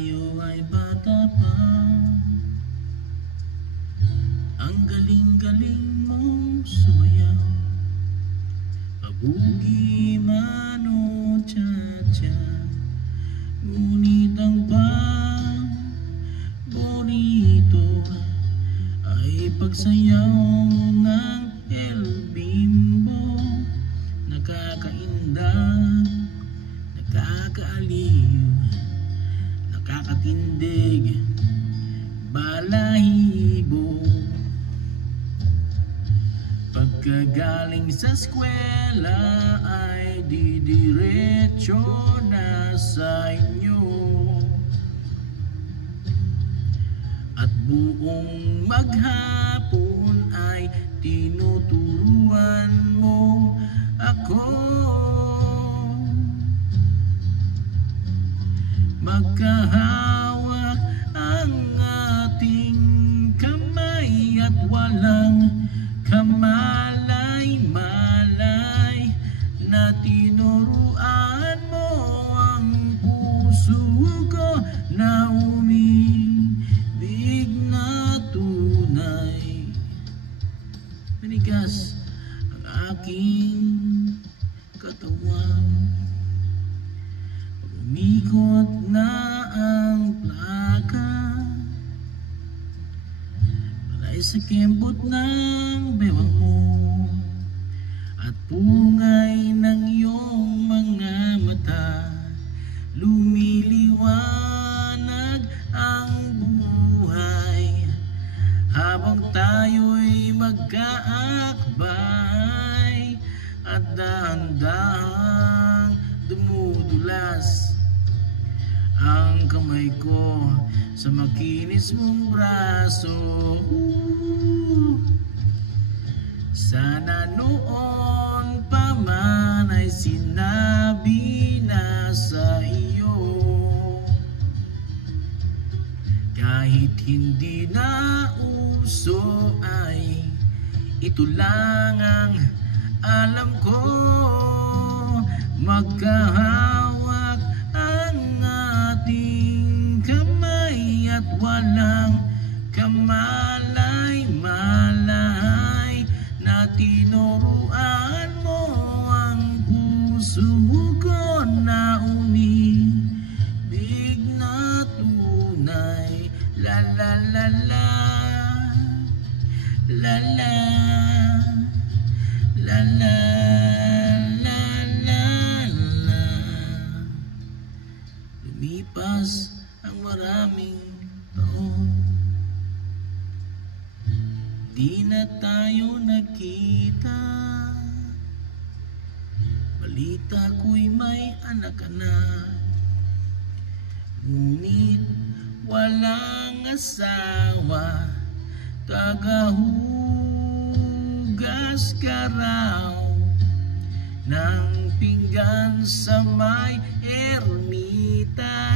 tayo ay bata pa. Ang galing-galing mong sumayaw, pabugi man o cha-cha. Ngunit ang paborito ay pagsayaw ng El Bimbo. Nakakaindak, nakakaaliw, nakakatindig, balahibo. Pagkagaling sa eskwela ay didiretso na sa inyo, at buong maghapon ay tinuturuan mo ako. Magkahawak ang ating kamay at walang kamalay-malay na tinuruan mo ang puso ko na umibig na tunay. Manigas ang aking katawan, umikot na ang plaka, pala'y sa kembot ng bewang mo at pungay ng iyong mga mata. Lumiliwanag ang buhay habang tayo'y magkaakbay, at dahan-dahang dumudulas ang kamay ko sa makinis mong braso. Sana noon pa man ay sinabi na sa iyo, kahit hindi na uso ay ito lang ang alam ko. Magkahawak ang ating kamay at walang kamalay-malay na tinuruan mo ang puso ko na umibig na tunay. La la la la, la la, la la, la la la. Lumipas ang maraming taon, di na tayo nakita. Balita ko'y may anak ka na, ngunit walang asawa. Tagahugas ka raw ng pinggan sa may ermita,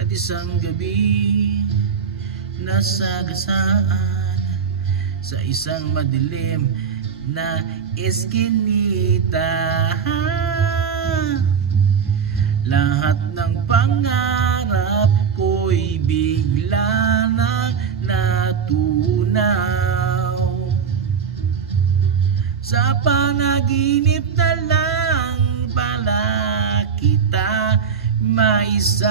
at isang gabi nasagasaan sa isang madilim na eskinita. Lahat ng pangarap ko'y bigla nang natunaw. Sa panaginip na lang pala kita maisasayaw.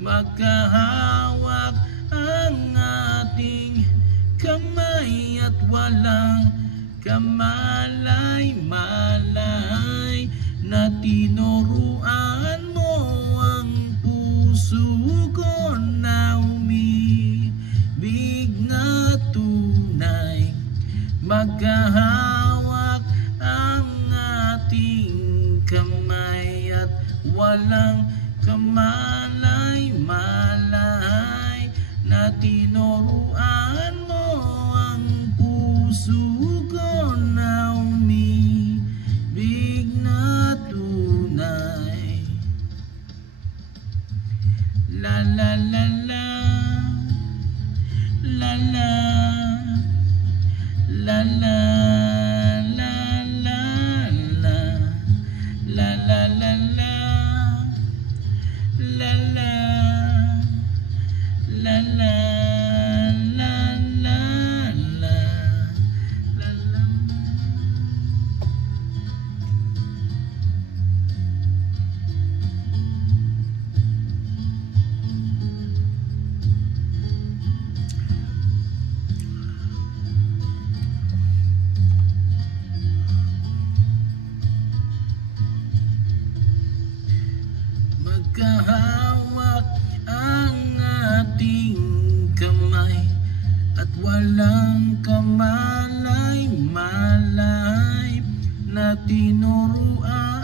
Magkahawak ang ating kamay at walang kamalay-malay na tinuruan mo ang puso ko na umibig na tunay. Magkahawak ang ating kamay at walang kamalay-malay na tinuruan mo ang puso ko na umibig na tunay. La la la la, la la, la la, la la, la malay na tinuruan